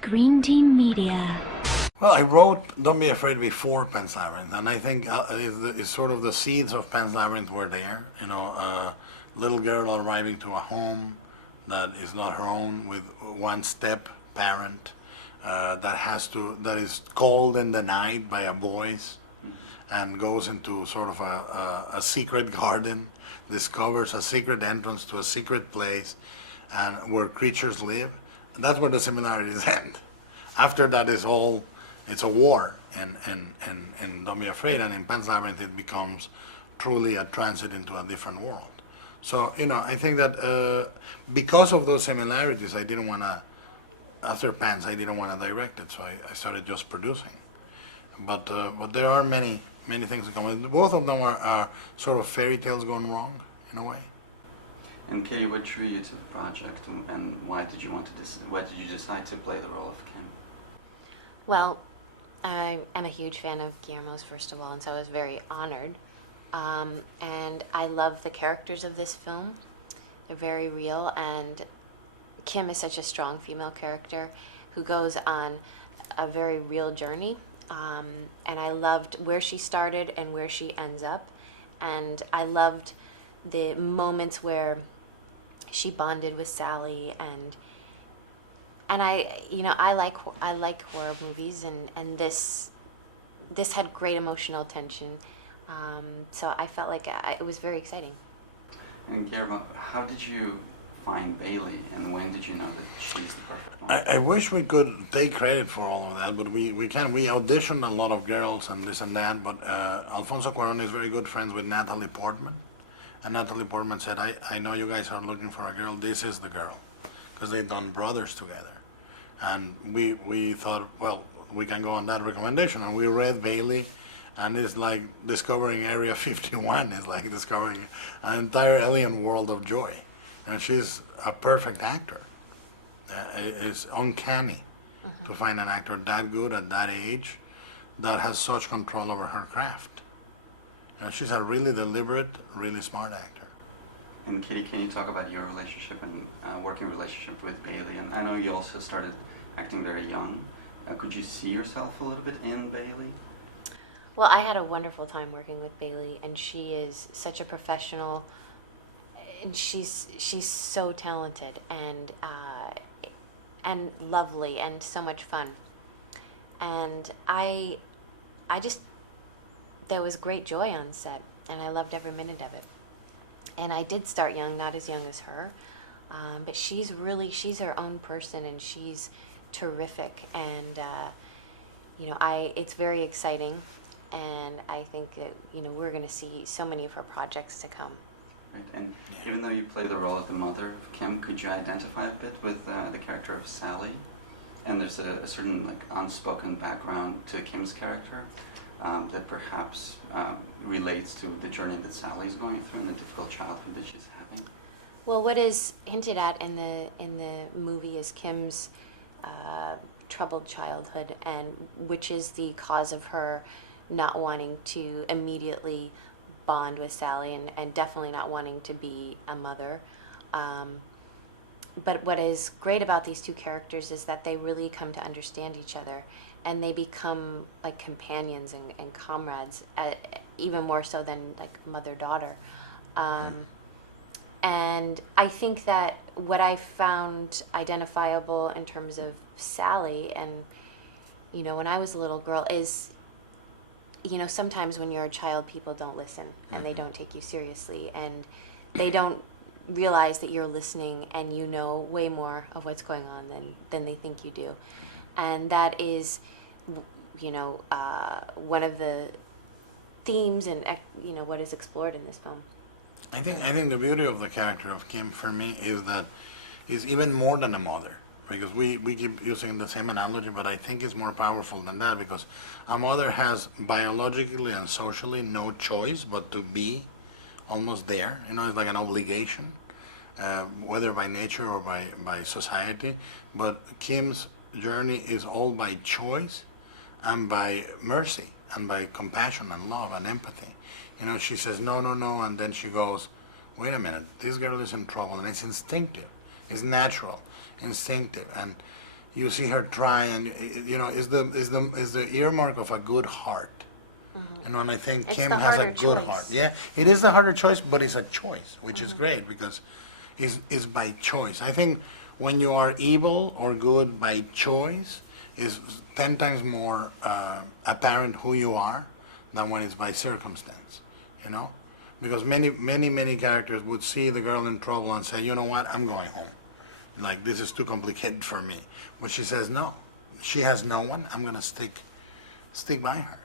Green Team Media. Well, I wrote Don't Be Afraid before Pan's Labyrinth, and I think it's sort of the seeds of Pan's Labyrinth were there. You know, a little girl arriving to a home that is not her own with one step parent that is called in the night by a voice and goes into sort of a secret garden, discovers a secret entrance to a secret place and where creatures live. And that's where the similarities end. After that is all, it's a war in Don't Be Afraid, and in Pan's Labyrinth it becomes truly a transit into a different world. So, you know, I think that because of those similarities, I didn't want to, after Pan's, I didn't want to direct it, so I started just producing. But there are many things that come. Both of them are sort of fairy tales gone wrong, in a way. And Katie, what drew you to the project, and why did you decide to play the role of Kim? Well, I am a huge fan of Guillermo's, first of all, and so I was very honored. And I love the characters of this film. They're very real, and Kim is such a strong female character who goes on a very real journey. And I loved where she started and where she ends up. And I loved the moments where she bonded with Sally, and I like horror movies, and this had great emotional tension, so I felt like it was very exciting. And Guillermo, how did you find Bailey, and when did you know that she's the perfect one? I wish we could take credit for all of that, but we can't. We auditioned a lot of girls and this and that, but Alfonso Cuarón is very good friends with Natalie Portman. And Natalie Portman said, I know you guys are looking for a girl, this is the girl. Because they've done Brothers together. And we thought, well, we can go on that recommendation. And we read Bailey, and it's like discovering Area 51. It's like discovering an entire alien world of joy. And she's a perfect actor. It's uncanny to find an actor that good at that age that has such control over her craft. You know, she's a really deliberate, really smart actor. And Katie, can you talk about your relationship and working relationship with Bailey? And I know you also started acting very young. Could you see yourself a little bit in Bailey? Well, I had a wonderful time working with Bailey, and she is such a professional, and she's so talented and lovely and so much fun. And there was great joy on set, and I loved every minute of it. And I did start young, not as young as her, but she's her own person, and she's terrific. And it's very exciting, and I think that we're going to see so many of her projects to come. Right. And even though you play the role of the mother of Kim, could you identify a bit with the character of Sally? And there's a certain unspoken background to Kim's character that perhaps relates to the journey that Sally's going through and the difficult childhood that she's having. Well, what is hinted at in the movie is Kim's troubled childhood, and which is the cause of her not wanting to immediately bond with Sally, and definitely not wanting to be a mother. But what is great about these two characters is that they really come to understand each other, and they become like companions and comrades, even more so than like mother-daughter. And I think that what I found identifiable in terms of Sally, and when I was a little girl, is sometimes when you're a child, people don't listen, and they don't take you seriously, and they don't realize that you're listening and you know way more of what's going on than they think you do. And that is one of the themes and what is explored in this film. I think the beauty of the character of Kim for me is that he's even more than a mother, because we keep using the same analogy, but I think it's more powerful than that, because a mother has biologically and socially no choice but to be almost there. It's like an obligation, whether by nature or by society. But Kim's journey is all by choice and by mercy and by compassion and love and empathy. She says no, and then she goes, wait a minute, this girl is in trouble, and it's instinctive, it's natural, instinctive, and you see her try, and is the earmark of a good heart. And I think It's Kim the has a harder good choice. heart. Yeah, it is the harder choice, but it's a choice, which is great because it's by choice. I think when you are evil or good by choice, is 10 times more apparent who you are than when it's by circumstance. You know, because many characters would see the girl in trouble and say, you know what, I'm going home. Like, this is too complicated for me. But she says no. She has no one. I'm gonna stick by her.